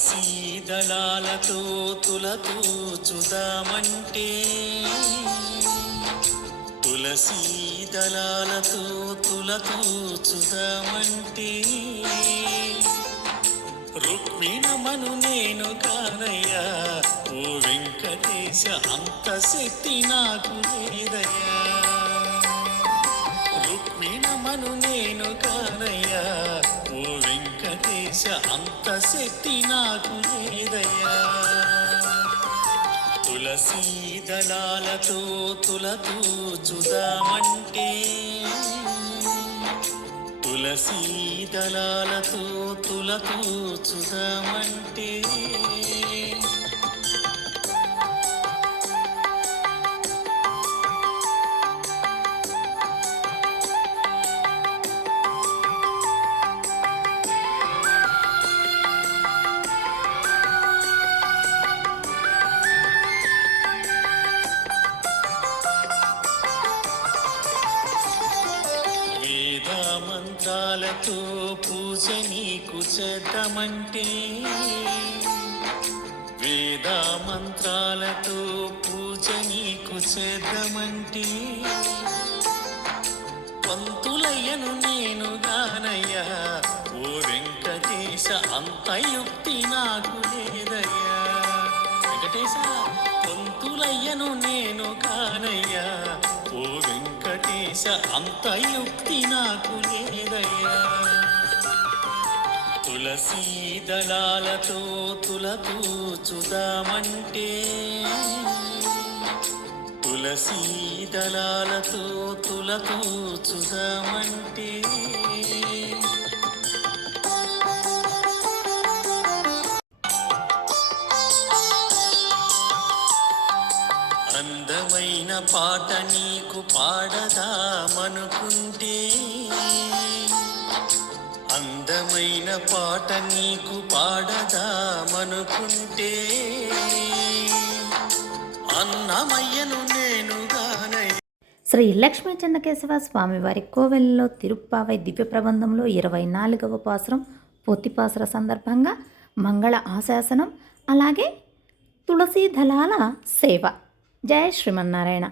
తులసీ దళాలతో తులతూచుదామంటే తులసీ దళాలతో తులతూచుదామంటే రుక్మిణమను నేను కానయ్యా ఓ వెంకటేశ అంత శక్తి నాకు లేదయ్యా రుక్మిణమను నేను కానయ్యా ఓ వెంకటేశ అంత శక్తి నాకు లేదయ్యా తులసీ దళాలతో తులతూచుదామంటే తులసీ దళాలతో తులతూచుదామంటే మంత్రాలతో పూజ నీకు చేద్దామంటే వేద మంత్రాలతో పూజ నీకు చేద్దామంటే పంతులయ్యను నేను గానయ్యా ఓ వెంకటేశ అంత యుక్తి నాకు లేదయ్యా వెంకటేశ పంతులయ్యను నేను కానయ్యా ఓ వెంకటేశ అంత యుక్తి నాకు లేదయ్యా తులసీ దళాలతో తులతూచుదామంటే తులసీ దళాలతో తులతూచుదామంటే అందమైన పాట నీకు పాడదామనుకుంటే అందమైన పాట నీకు పాడదామనుకుంటే అన్నమయ్యను నేను గానయ్య. శ్రీ లక్ష్మీ చెన్నకేశవ స్వామివారి కోవెలలో తిరుప్పావై దివ్య ప్రబంధంలో 24వ పాసురం పూర్తిపాసుర సందర్భంగా మంగళ ఆశాసనం అలాగే తులసీ దళాల సేవ. జయ శ్రీమన్నారాయణ.